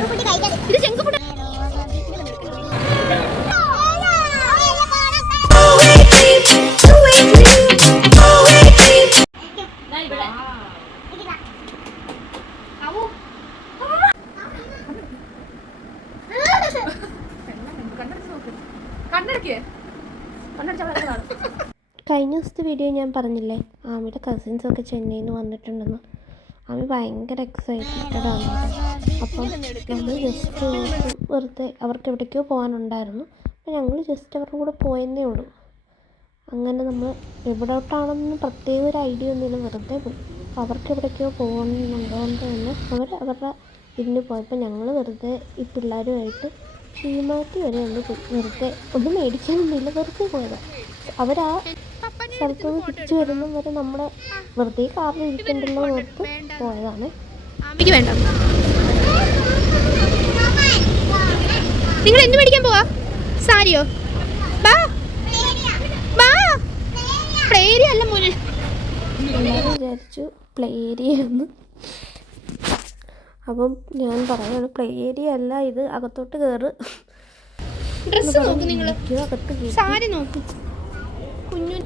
ഇത് junk food. കഴിഞ്ഞ ദിവസത്തെ വീഡിയോ ഞാൻ പറഞ്ഞില്ലേ, ആമിയുടെ കസിൻസൊക്കെ ചെന്നൈയിൽ നിന്ന് വന്നിട്ടുണ്ടെന്ന്. ആമി ഭയങ്കര എക്സൈറ്റഡ് ആണ്. അപ്പം നമ്മൾ ജസ്റ്റ് വെറുതെ അവർക്ക് എവിടേക്കോ പോകാനുണ്ടായിരുന്നു. അപ്പം ഞങ്ങൾ ജസ്റ്റ് അവരുടെ കൂടെ പോയെന്നേ ഉള്ളൂ. അങ്ങനെ നമ്മൾ എവിടോട്ടാണെന്ന് പ്രത്യേക ഒരു ഐഡിയ ഒന്നുമില്ല, വെറുതെ പോയി. അപ്പോൾ അവർക്ക് എവിടേക്കോ പോകുന്നുണ്ടോണ്ട് തന്നെ അവരുടെ ഇതിന് പോയപ്പോൾ ഞങ്ങൾ വെറുതെ ഈ പിള്ളേരുമായിട്ട് ഷീമാറ്റി വരെ ഒന്ന് പോയി. വെറുതെ ഒന്നും മേടിക്കാനൊന്നുമില്ല, വെറുതെ പോയതാണ്. അവരാ സ്ഥലത്ത് നിന്ന് തിരിച്ചു വരുമ്പം വരെ നമ്മുടെ വെറുതെ കാറിൽ ഇരിക്കണ്ടല്ലോ ഓർത്ത് പോയതാണ്. നിങ്ങൾ എന്ത് മേടിക്കാൻ പോവാ? സാരിയോ? പ്ലേ ഏരിയ അല്ല മോനെ. വിചാരിച്ചു പ്ലേ ഏരിയ എന്ന്. അപ്പം ഞാൻ പറയുകയാണ്, പ്ലേ ഏരിയ അല്ല ഇത്, അകത്തോട്ട് കയറ്. ഡ്രസ്സ് നോക്ക്, നിങ്ങൾ സാരി നോക്ക്. കുഞ്ഞു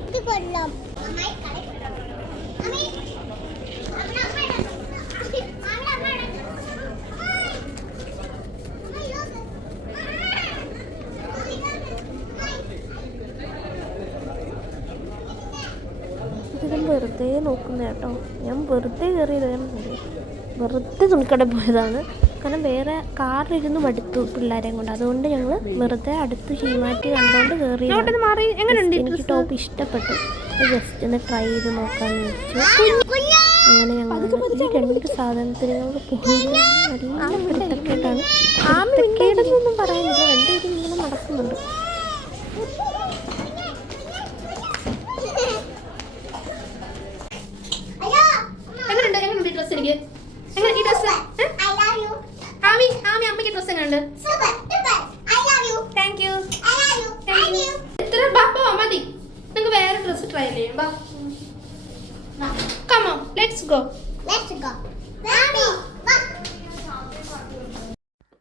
ഞാൻ വെറുതെ നോക്കുന്ന കേട്ടോ. ഞാൻ വെറുതെ കയറിയത്, വെറുതെ തുണിക്കടയിൽ പോയതാണ്. കാരണം വേറെ കാറിലിരുന്ന് മടുത്തു പിള്ളേരെയും കൊണ്ട്. അതുകൊണ്ട് ഞങ്ങൾ വെറുതെ അടുത്ത് ഷീമാറ്റി കണ്ടുകൊണ്ട് കയറി. എനിക്ക് ടോപ്പ് ഇഷ്ടപ്പെട്ടു, ജസ്റ്റ് ഒന്ന് ട്രൈ ചെയ്ത് നോക്കാമെന്ന് വെച്ചു. അങ്ങനെ ഞങ്ങൾ ഈ രണ്ട് സാധനത്തിന് ഞങ്ങൾ പോകുന്നത് നല്ല പിടുത്തക്കേടാണ്. പിടുത്തക്കേടെന്നൊന്നും പറയാനില്ല, രണ്ടുപേരും ഇങ്ങനെ നടക്കുന്നുണ്ട്. വേറെ ഡ്രസ് ട്രൈ ചെയ്യാം.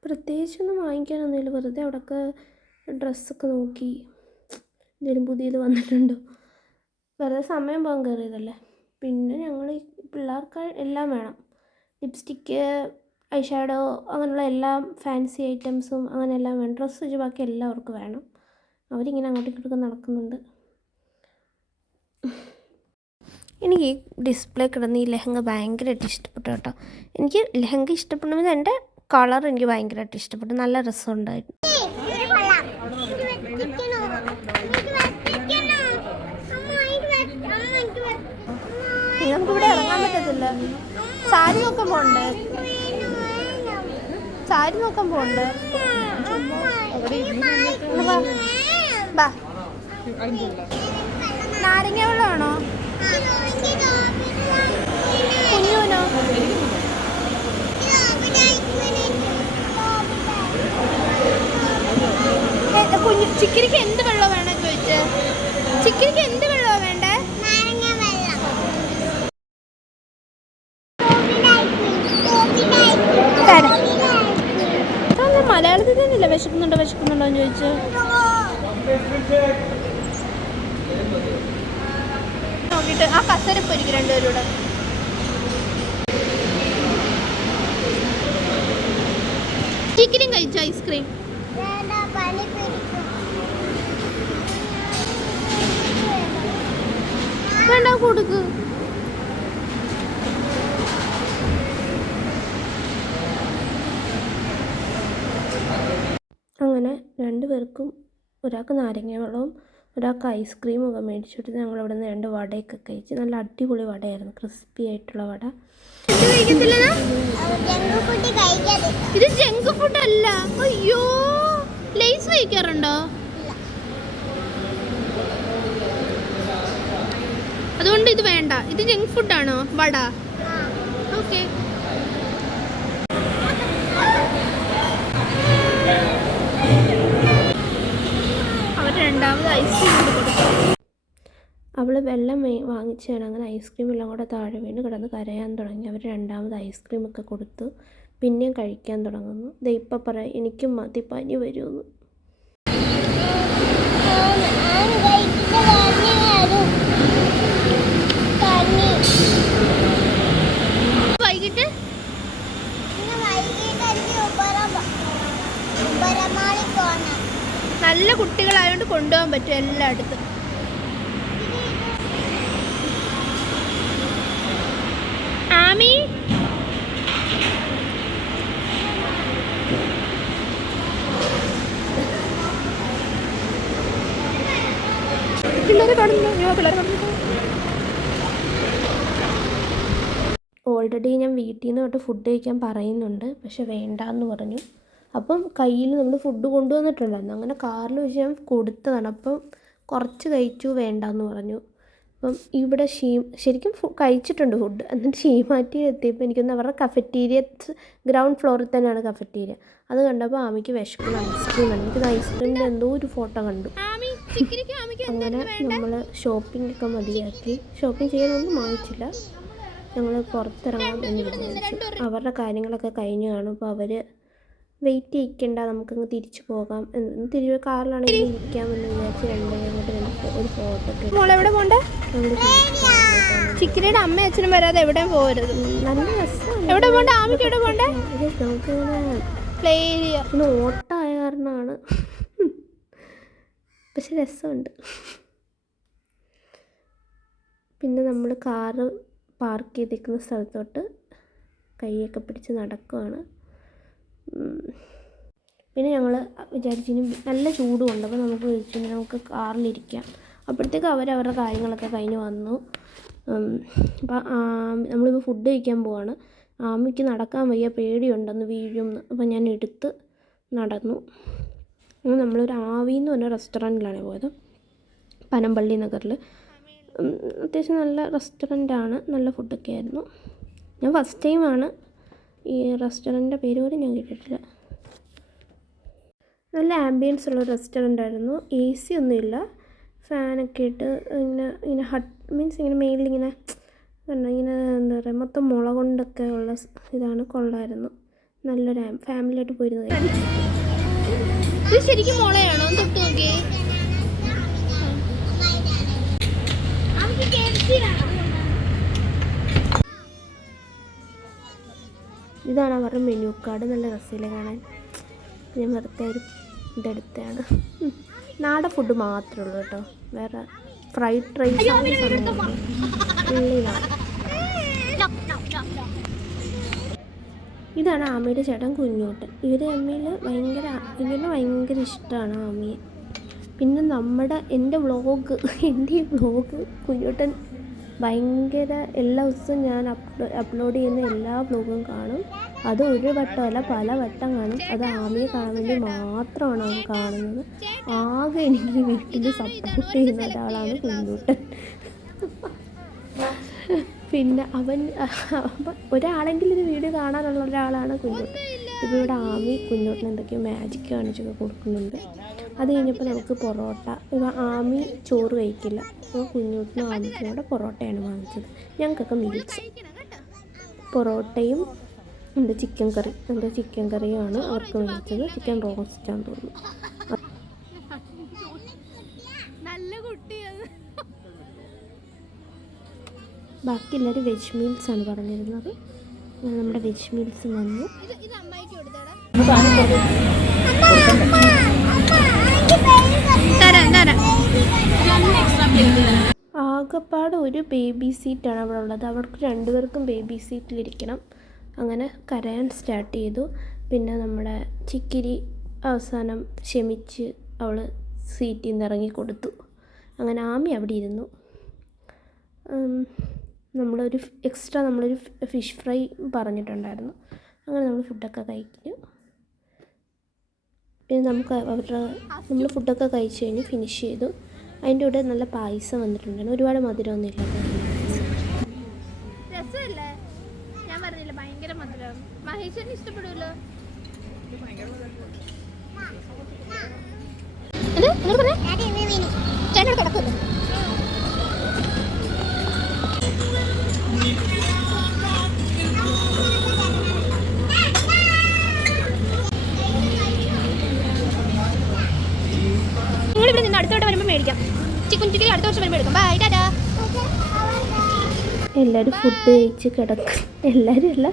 പ്രത്യേകിച്ചൊന്നും വാങ്ങിക്കാനൊന്നുമില്ല, വെറുതെ അവിടെയൊക്കെ ഡ്രസ്സൊക്കെ നോക്കി എന്തെങ്കിലും പുതിയത് വന്നിട്ടുണ്ടോ, വെറുതെ സമയം പോകാൻ കയറിയതല്ലേ. പിന്നെ ഞങ്ങൾ ഈ പിള്ളേർക്ക് എല്ലാം വേണം, ലിപ്സ്റ്റിക്ക്, ഐ ഷാഡോ, അങ്ങനെയുള്ള എല്ലാം ഫാൻസി ഐറ്റംസും അങ്ങനെ എല്ലാം വേണം. ഡ്രസ്സ് വെച്ച് ബാക്കി എല്ലാവർക്കും വേണം. അവരിങ്ങനെ അങ്ങോട്ടും ഇങ്ങോട്ടൊക്കെ നടക്കുന്നുണ്ട്. എനിക്ക് ഈ ഡിസ്പ്ലേ കിടന്ന് ഈ ലെഹങ്ക ഭയങ്കരമായിട്ട് ഇഷ്ടപ്പെട്ടു കേട്ടോ. എനിക്ക് ലെഹങ്ക ഇഷ്ടപ്പെടുന്നത് എൻ്റെ കളർ എനിക്ക് ഭയങ്കരമായിട്ട് ഇഷ്ടപ്പെട്ടു, നല്ല രസമുണ്ടായിരുന്നു. നിങ്ങൾക്ക് ഇവിടെ ഇറങ്ങാൻ പറ്റത്തില്ല. സാരി നോക്കാൻ പോകണ്ടേ? സാരി നോക്കാൻ പോകണ്ടേ? നാരങ്ങ വെള്ളമാണോ? കുഞ്ഞുനോ? കുഞ്ഞു ചിക്കിരിക്ക് എന്ത് വെള്ളം വേണം ചോദിച്ച്? ചിക്കിരിക്ക് എന്ത് വെള്ളമാണ് വേണ്ടേ? മലയാളത്തിൽ തന്നെയില്ല വിശക്കുന്നുണ്ടോ എന്ന് ചോദിച്ചു. നോക്കിയിട്ട് ആ കസരപ്പൊരിക്കും രണ്ടുപേരൂടെ. ചിക്കനും കഴിച്ചു ഐസ്ക്രീം. വേണ്ട കൊടുക്ക്. അങ്ങനെ രണ്ടുപേർക്കും ഒരാൾക്ക് നാരങ്ങ വെള്ളവും ഒരാൾക്ക് ഐസ്ക്രീമും ഒക്കെ മേടിച്ചിട്ട് ഞങ്ങൾ അവിടെ നിന്ന് 2 വടയൊക്കെ കഴിച്ച്. നല്ല അടിപൊളി വടയായിരുന്നു, ക്രിസ്പി ആയിട്ടുള്ള വട. ഇത് ജങ്ക് ഫുഡ് അല്ല. അയ്യോ, ലേസ് കഴിക്കാറുണ്ടോ? അതുകൊണ്ട് ഇത് വേണ്ട. ഇത് ജങ്ക് ഫുഡാണോ വട? ഓക്കെ. അവർ രണ്ടാമത് ഐസ്ക്രീം കൊടുത്തു. അവൾ അവൾ വെള്ളം വാങ്ങിച്ചാണ്. അങ്ങനെ ഐസ്ക്രീം എല്ലാം കൂടെ താഴെ വീണ് കിടന്ന് കരയാൻ തുടങ്ങി. അവർ രണ്ടാമത് ഐസ്ക്രീമൊക്കെ കൊടുത്തു. പിന്നെയും കഴിക്കാൻ തുടങ്ങുന്നു. ദേ ഇപ്പം പറയാം എനിക്കും മതി, പനി വരുമെന്ന്. വൈകിട്ട് നല്ല കുട്ടികളായതുകൊണ്ട് കൊണ്ടുപോകാൻ പറ്റും എല്ലായിടത്തും. ആമി പിള്ളേരെ ഓൾറെഡി ഞാൻ വീട്ടിൽ നിന്ന് തൊട്ട് ഫുഡ് കഴിക്കാൻ പറയുന്നുണ്ട്, പക്ഷെ വേണ്ടാന്ന് പറഞ്ഞു. അപ്പം കയ്യിൽ നമ്മൾ ഫുഡ് കൊണ്ടുവന്നിട്ടുണ്ടായിരുന്നു. അങ്ങനെ കാറിൽ വെച്ച് ഞാൻ കൊടുത്തതാണ്. അപ്പം കുറച്ച് കഴിച്ചു, വേണ്ടാന്ന് പറഞ്ഞു. അപ്പം ഇവിടെ ശരിക്കും കഴിച്ചിട്ടുണ്ട് ഫുഡ്. എന്നിട്ട് ഷീമാറ്റി എത്തിയപ്പോൾ എനിക്കൊന്ന് അവരുടെ കഫറ്റീരിയ ഗ്രൗണ്ട് ഫ്ലോറിൽ തന്നെയാണ് കഫറ്റീരിയ. അത് കണ്ടപ്പോൾ ആമിക്ക് വിശക്കുന്ന ഐസ്ക്രീം ആണ്. എനിക്കത് ഐസ്ക്രീമിൻ്റെ എന്തോ ഒരു ഫോട്ടോ കണ്ടു. അങ്ങനെ നമ്മൾ ഷോപ്പിംഗ് ഒക്കെ മതിയാക്കി. ഷോപ്പിംഗ് ചെയ്യാനൊന്നും വാങ്ങിച്ചില്ല. ഞങ്ങൾ പുറത്തിറങ്ങാം എന്ന് വിചാരിച്ചു. അവരുടെ കാര്യങ്ങളൊക്കെ കഴിഞ്ഞ് കാണും. അപ്പോൾ അവർ വെയിറ്റ് ചെയ്യിക്കണ്ട, നമുക്കങ്ങ് തിരിച്ചു പോകാം എന്ന് തിരിച്ച് കാറിലാണെങ്കിൽ ഇരിക്കാമെന്ന് വിചാരിച്ച് രണ്ടുപേരും അങ്ങോട്ട് ഒരു ഫോട്ടോ ഒക്കെ. മോളെവിടെ പോണ്ടേ? ചിക്കിരിയുടെ അമ്മയും അച്ഛനും വരാതെ എവിടെയും പോകരുത്. നല്ല രസമാണ്. എവിടെ പോണ്ട? ആമിക്ക് എവിടെ പോണ്ടേ? നമുക്കിങ്ങനെ പ്ലേ ഏരിയ. പിന്നെ ഓട്ടമായ കാരണമാണ്, പക്ഷെ രസമുണ്ട്. പിന്നെ നമ്മൾ കാറ് പാർക്ക് ചെയ്തിരിക്കുന്ന സ്ഥലത്തോട്ട് കൈയൊക്കെ പിടിച്ച് നടക്കുവാണ്. പിന്നെ ഞങ്ങൾ വിചാരിച്ചിനി നല്ല ചൂടുമുണ്ട്, അപ്പോൾ നമുക്ക് വിളിച്ചു നമുക്ക് കാറിലിരിക്കാം. അപ്പോഴത്തേക്ക് അവരവരുടെ കാര്യങ്ങളൊക്കെ കഴിഞ്ഞ് വന്നു. അപ്പോൾ നമ്മളിപ്പോൾ ഫുഡ് കഴിക്കാൻ പോവാണ്. ആമിക്ക് നടക്കാൻ വയ്യ, പേടിയുണ്ടെന്ന് വീഴുമെന്ന്. അപ്പോൾ ഞാൻ എടുത്ത് നടന്നു. നമ്മളൊരു ആവിന്ന് പറഞ്ഞ റെസ്റ്റോറൻറ്റിലാണ് പോയത്, പനമ്പള്ളി നഗറിൽ. അത്യാവശ്യം നല്ല റെസ്റ്റോറൻറ്റാണ്, നല്ല ഫുഡൊക്കെ ആയിരുന്നു. ഞാൻ ഫസ്റ്റ് ടൈമാണ് ഈ റെസ്റ്റോറൻറ്റിൻ്റെ പേര് പോലും ഞാൻ കേട്ടിട്ടില്ല. നല്ല ആംബിയൻസ് ഉള്ള റെസ്റ്റോറൻ്റ് ആയിരുന്നു. AC ഒന്നുമില്ല, ഫാനൊക്കെ ഇട്ട് ഇങ്ങനെ ഹട്ട് മീൻസ് ഇങ്ങനെ മേളിലിങ്ങനെ ഇങ്ങനെ എന്താ പറയുക മൊത്തം മുള കൊണ്ടൊക്കെ ഉള്ള ഇതാണ്. കൊള്ളായിരുന്നു. നല്ലൊരു ഫാമിലിയായിട്ട് പോയിരുന്നത്. ഇത് ശരിക്കും മുളയാണോ? തൊട്ട് നോക്കിയേ. ഇതാണ് അവരുടെ മെനു കാർഡ്. നല്ല രസമില്ല കാണാൻ. ഞാൻ വെറുതെ ഒരു ഇതെടുത്താണ്. നാടൻ ഫുഡ് മാത്രമേ ഉള്ളൂ കേട്ടോ, വേറെ ഫ്രൈഡ് റൈസ് ഉള്ളിലാണ്. ഇതാണ് ആമിയുടെ ചേട്ടൻ കുഞ്ഞോട്ടൻ. ഇവർ തമ്മിൽ ഭയങ്കര ഇഷ്ടമാണ് ആമിയെ. പിന്നെ എൻ്റെ ഈ വ്ളോഗ് കുഞ്ഞോട്ടൻ ഭയങ്കര എല്ലാ ദിവസവും ഞാൻ അപ്ലോഡ് ചെയ്യുന്ന എല്ലാ വ്ളോഗും കാണും. അത് ഒരു വട്ടമല്ല, പല വട്ടം കാണും. അത് ആമിയെ കാണാൻ വേണ്ടി മാത്രമാണ് അവൻ കാണുന്നത്. ആകെ എനിക്ക് വീട്ടിൽ സപ്പോർട്ട് ചെയ്യുന്ന ഒരാളാണ് കുഞ്ഞോട്ടൻ. പിന്നെ ഒരാളെങ്കിലും ഒരു വീഡിയോ കാണാനുള്ള ഒരാളാണ് കുഞ്ഞോട്ടൻ. ഇപ്പോൾ ഇവിടെ ആമി കുഞ്ഞോട്ടൻ എന്തൊക്കെയോ മാജിക് കാണിച്ചൊക്കെ കൊടുക്കുന്നുണ്ട്. അത് കഴിഞ്ഞപ്പോൾ നമുക്ക് പൊറോട്ട. ഇപ്പോൾ ആമി ചോറ് കഴിക്കില്ല, അപ്പോൾ കുഞ്ഞോട്ടനും ആമിക്കും കൂടെ പൊറോട്ടയാണ് വാങ്ങിച്ചത്. ഞങ്ങൾക്കൊക്കെ മീൽസ് പൊറോട്ടയും ചിക്കൻ കറിയുമാണ് അവർക്ക് മേടിച്ചത്. ചിക്കൻ റോസ്റ്റാന്ന് തോന്നുന്നു. ബാക്കി എല്ലാവരും വെജ് മീൽസാണ് പറഞ്ഞിരുന്നത്. നമ്മുടെ വെജ് മീൽസ് വന്നു. ആകെപ്പാട് ഒരു ബേബി സീറ്റാണ് അവിടെ ഉള്ളത്. അവർക്ക് രണ്ടുപേർക്കും ബേബി സീറ്റിലിരിക്കണം. അങ്ങനെ കരയാൻ സ്റ്റാർട്ട് ചെയ്തു. പിന്നെ നമ്മുടെ ചിക്കിരി അവസാനം ക്ഷമിച്ച് അവൾ സീറ്റിൽ നിന്ന് ഇറങ്ങി കൊടുത്തു. അങ്ങനെ ആമി അവിടെ ഇരുന്നു. നമ്മളൊരു ഫിഷ് ഫ്രൈ പറഞ്ഞിട്ടുണ്ടായിരുന്നു. അങ്ങനെ നമ്മൾ ഫുഡൊക്കെ കഴിക്കും. പിന്നെ നമ്മൾ ഫുഡൊക്കെ കഴിച്ച് കഴിഞ്ഞ് ഫിനിഷ് ചെയ്തു. അതിൻ്റെ കൂടെ നല്ല പായസം വന്നിട്ടുണ്ടായിരുന്നു. ഒരുപാട് മധുരമൊന്നും ഇല്ല. രസമല്ലേ? ഞാൻ പറഞ്ഞില്ല ഭയങ്കര മധുരം. മഹേശ്വരന് ഇഷ്ടപ്പെടുമല്ലോ. കുഞ്ചിക്ക് അടുത്ത വർഷം വരുമ്പോൾ എടുക്കും. ബൈ ടാറ്റാ. എല്ലാവരും ഫുഡ് കഴിച്ച് കിടക്കും. എല്ലാവരും അല്ല,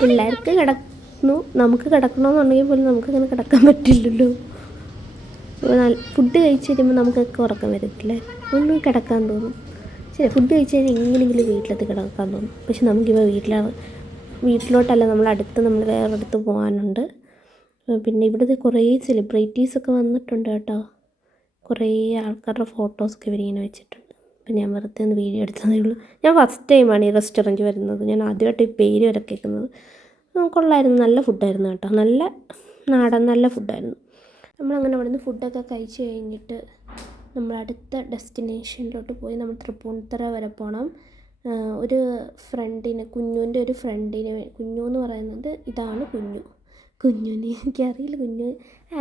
പിള്ളേർക്ക് കിടക്കുന്നു. നമുക്ക് കിടക്കണമെന്നുണ്ടെങ്കിൽ പോലും നമുക്കങ്ങനെ കിടക്കാൻ പറ്റില്ലല്ലോ. ഫുഡ് കഴിച്ച് കഴിയുമ്പോൾ നമുക്കൊക്കെ ഉറക്കം വരത്തില്ലേ, ഒന്ന് കിടക്കാൻ തോന്നും. ശരി, ഫുഡ് കഴിച്ച് കഴിഞ്ഞാൽ എങ്ങനെയെങ്കിലും വീട്ടിലെത്തി കിടക്കാൻ തോന്നും. പക്ഷെ നമുക്കിപ്പോൾ വീട്ടിലോട്ടല്ല, നമ്മൾ വേറെടുത്ത് പോകാനുണ്ട്. പിന്നെ ഇവിടുത്തെ കുറേ സെലിബ്രിറ്റീസൊക്കെ വന്നിട്ടുണ്ട് കേട്ടോ. കുറേ ആൾക്കാരുടെ ഫോട്ടോസൊക്കെ ഇവരിങ്ങനെ വെച്ചിട്ടുണ്ട്. അപ്പം ഞാൻ വെറുതെ ഒന്ന് വീഡിയോ എടുത്തതേ ഉള്ളൂ. ഞാൻ ഫസ്റ്റ് ടൈമാണ് ഈ റെസ്റ്റോറൻറ്റ് വരുന്നത്. ഞാൻ ആദ്യമായിട്ട് ഈ പേര് വരെ കേൾക്കുന്നത്. കൊള്ളായിരുന്നു, നല്ല ഫുഡായിരുന്നു കേട്ടോ. നല്ല നാടൻ നല്ല ഫുഡായിരുന്നു. നമ്മളങ്ങനെ അവിടെ നിന്ന് ഫുഡൊക്കെ കഴിച്ച് കഴിഞ്ഞിട്ട് നമ്മൾ അടുത്ത ഡെസ്റ്റിനേഷനിലോട്ട് പോയി. നമ്മൾ തൃപ്പൂണിത്തുറ വരെ പോകണം. ഒരു ഫ്രണ്ടിന്, കുഞ്ഞുവിൻ്റെ ഒരു ഫ്രണ്ടിന്, കുഞ്ഞു എന്ന് പറയുന്നത് ഇതാണ് കുഞ്ഞുവിന് എനിക്കറിയില്ല.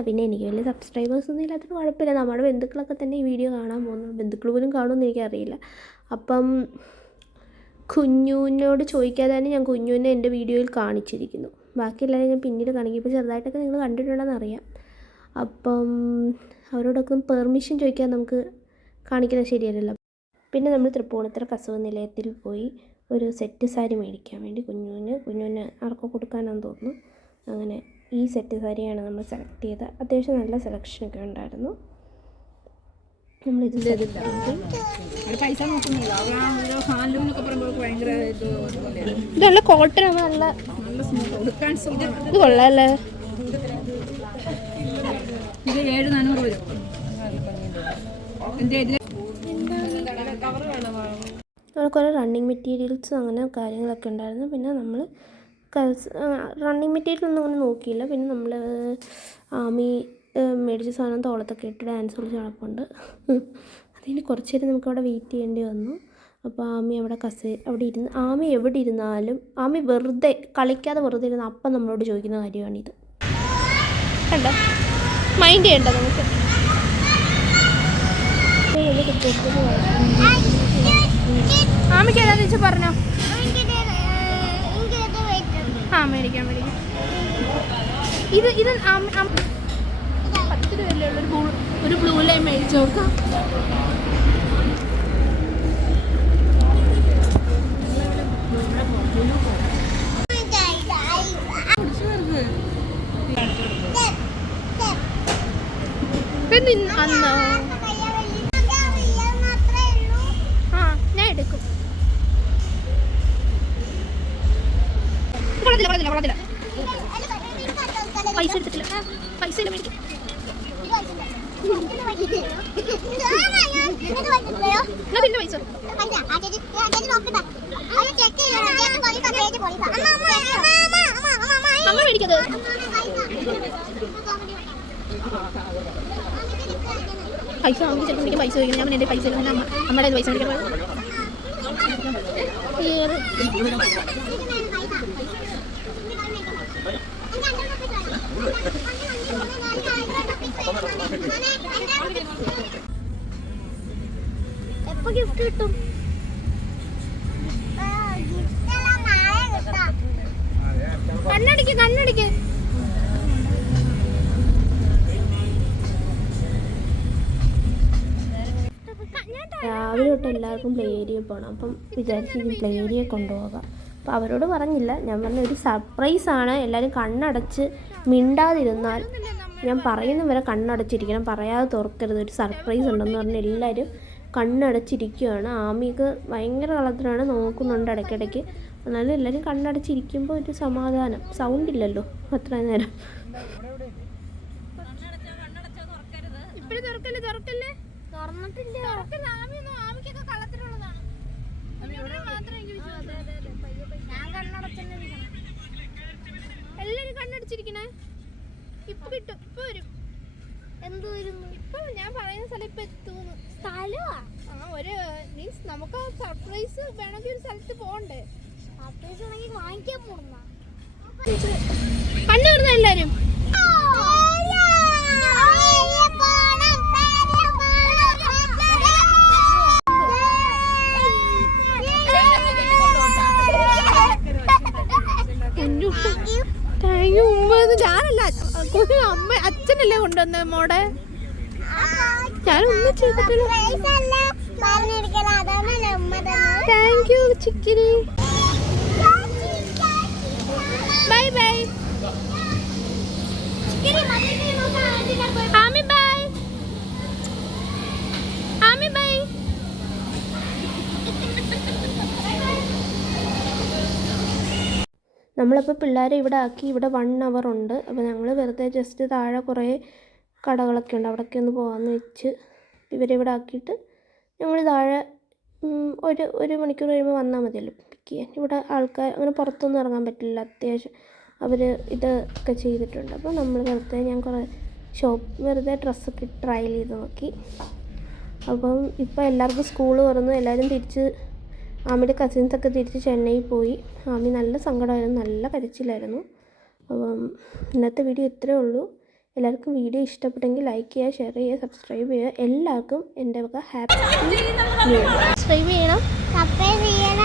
പിന്നെ എനിക്ക് വലിയ സബ്സ്ക്രൈബേഴ്സ് ഒന്നും ഇല്ലാത്തത് കുഴപ്പമില്ല. നമ്മുടെ ബന്ധുക്കളൊക്കെ തന്നെ ഈ വീഡിയോ കാണാൻ പോകുന്നു. ബന്ധുക്കൾ പോലും കാണുമെന്ന് എനിക്കറിയില്ല. അപ്പം കുഞ്ഞുവിനോട് ചോദിക്കാതെ തന്നെ ഞാൻ കുഞ്ഞുവിനെ എൻ്റെ വീഡിയോയിൽ കാണിച്ചിരിക്കുന്നു. ബാക്കിയെല്ലാം ഞാൻ പിന്നീട് കാണിക്കും. ഇപ്പോൾ ചെറുതായിട്ടൊക്കെ നിങ്ങൾ കണ്ടിട്ടുണ്ടെന്ന് അറിയാം. അപ്പം അവരോടൊക്കെ പെർമിഷൻ ചോദിക്കാൻ നമുക്ക് കാണിക്കുന്നത് ശരിയല്ലല്ലോ. പിന്നെ നമ്മൾ തൃപ്പൂണിത്തുറ കസവ് നിലയത്തിൽ പോയി ഒരു സെറ്റ് സാരി മേടിക്കാൻ വേണ്ടി കുഞ്ഞുവിന് ആർക്കോ കൊടുക്കാനാണെന്ന് തോന്നുന്നു. അങ്ങനെ ഈ സെറ്റ് സാരിയാണ് നമ്മൾ സെലക്ട് ചെയ്തത്. അത്യാവശ്യം നല്ല സെലക്ഷനൊക്കെ ഉണ്ടായിരുന്നു. നമ്മളിത് നല്ല കോട്ടനാണ്, നല്ല ഇത് കൊള്ളാമല്ലേ. ഇത് 7,400 വരും. അവിടെ കുറേ റണ്ണിങ് മെറ്റീരിയൽസും അങ്ങനെ കാര്യങ്ങളൊക്കെ ഉണ്ടായിരുന്നു. പിന്നെ നമ്മൾ റണ്ണിങ് മെറ്റീരിയൽ ഒന്നും അങ്ങനെ നോക്കിയില്ല. പിന്നെ നമ്മൾ ആമി മേടിച്ച സാധനം തോളത്തൊക്കെ ഇട്ട് ഡാൻസ് കളിച്ച് നടപ്പുണ്ട്. അതിന് കുറച്ച് നേരം നമുക്കവിടെ വെയിറ്റ് ചെയ്യേണ്ടി വന്നു. അപ്പോൾ ആമി അവിടെ ഇരുന്ന്, ആമി എവിടെ ഇരുന്നാലും ആമി വെറുതെ കളിക്കാതെ വെറുതെ ഇരുന്ന് അപ്പം നമ്മളോട് ചോദിക്കുന്ന കാര്യമാണിത്. കണ്ടോ, മൈൻഡ് ചെയ്യണ്ട നമുക്ക്. ആമിക്ക് ഏതാണെന്ന് വെച്ചാൽ പറഞ്ഞോ. ആ മേടിക്കാം. ഇത് 10 രൂപയല്ലേ ഉള്ളൂ. ഒരു ബ്ലൂ ലൈൻ മേടിച്ച് നോക്കാം. അന്നോ ഞാൻ എടുക്കും. കൊള്ളത്തില്ല. പൈസ എടുത്തിട്ടില്ല, പൈസ ഇല്ല മേടിക്കും. പിന്നെ പൈസ നമ്മൾ മേടിക്കത്. പൈസ നമുക്ക് ചിലപ്പോൾ എനിക്ക് പൈസ ചോദിക്കണം. ഞാൻ എൻ്റെ പൈസ അമ്മയുടെ പൈസ മേടിക്കാൻ എപ്പോ ഗിഫ്റ്റ് കിട്ടും? കണ്ണടിക്ക്. രാവിലെ തൊട്ട് എല്ലാവർക്കും പ്ലേ ഏരിയ പോകണം. അപ്പം വിചാരിച്ചു പ്ലേ ഏരിയ കൊണ്ടുപോകാം. അപ്പോൾ അവരോട് പറഞ്ഞില്ല. ഞാൻ പറഞ്ഞ ഒരു സർപ്രൈസാണ്. എല്ലാവരും കണ്ണടച്ച് മിണ്ടാതിരുന്നാൽ, ഞാൻ പറയുന്നവരെ കണ്ണടച്ചിരിക്കണം, പറയാതെ തുറക്കരുത്, ഒരു സർപ്രൈസ് ഉണ്ടെന്ന് പറഞ്ഞ് എല്ലാവരും കണ്ണടച്ചിരിക്കുകയാണ്. ആമിക്ക് ഭയങ്കര കളത്തിലാണ്, നോക്കുന്നുണ്ട് ഇടയ്ക്കിടയ്ക്ക്. എന്നാലും എല്ലാവരും കണ്ണടച്ചിരിക്കുമ്പോൾ ഒരു സമാധാനം. സൗണ്ട് ഇല്ലല്ലോ അത്ര നേരം. എല്ലാരും കണ്ണടച്ചിരിക്കണേ. ഇപ്പൊ കിട്ടും, ഇപ്പൊ വരും. എന്ത് വരുന്നു? ഇപ്പൊ ഞാൻ പറയുന്ന സ്ഥലം ഇപ്പൊ എത്തുന്നു. സ്ഥലമാ ഒരു മീൻസ് നമുക്ക് സർപ്രൈസ് വേണമെങ്കിൽ ഒരു സ്ഥലത്ത് പോകണ്ടേ. സർപ്രൈസ് ആണെങ്കിൽ വാങ്ങിക്കാൻ പോകണം. കണ്ണു വരുന്ന എല്ലാരും ഞാനല്ല, അമ്മ അച്ഛനല്ലേ കൊണ്ടുവന്നത് മോടെ. ഞാനൊന്നും ചെയ്തിട്ടില്ല. താങ്ക് യു ചിക്കിരി. Bye bye Ami. Bye Ami. Bye. നമ്മളപ്പോൾ പിള്ളേരെ ഇവിടെ ആക്കി. ഇവിടെ 1 hour ഉണ്ട്. അപ്പോൾ ഞങ്ങൾ വെറുതെ ജസ്റ്റ് താഴെ കുറേ കടകളൊക്കെ ഉണ്ട്, അവിടെയൊക്കെ ഒന്ന് പോകാമെന്ന് വെച്ച് ഇവരെ ഇവിടെ ആക്കിയിട്ട് ഞങ്ങൾ താഴെ ഒരു മണിക്കൂർ കഴിയുമ്പോൾ വന്നാൽ മതിയല്ലോ പിക്ക് ചെയ്യാൻ. ഇവിടെ ആൾക്കാർ അങ്ങനെ പുറത്തൊന്നും ഇറങ്ങാൻ പറ്റില്ല, അത്യാവശ്യം അവർ ഇതൊക്കെ ചെയ്തിട്ടുണ്ട്. അപ്പോൾ നമ്മൾ ഞാൻ കുറേ വെറുതെ ഡ്രസ്സൊക്കെ ട്രയൽ ചെയ്ത് നോക്കി. അപ്പം ഇപ്പോൾ എല്ലാവർക്കും സ്കൂൾ തുറന്നു, എല്ലാവരും തിരിച്ച് ആമിയുടെ കസിൻസൊക്കെ തിരിച്ച് ചെന്നൈ പോയി. ആമി നല്ല സങ്കടമായിരുന്നു, നല്ല കരച്ചിലായിരുന്നു. അപ്പം ഇന്നത്തെ വീഡിയോ ഇത്രയേ ഉള്ളൂ. എല്ലാവർക്കും വീഡിയോ ഇഷ്ടപ്പെട്ടെങ്കിൽ ലൈക്ക് ചെയ്യുക, ഷെയർ ചെയ്യുക, സബ്സ്ക്രൈബ് ചെയ്യുക. എല്ലാവർക്കും എൻ്റെ വക ഹാപ്പി ന്യൂ ഇയർ. സബ്സ്ക്രൈബ് ചെയ്യണം.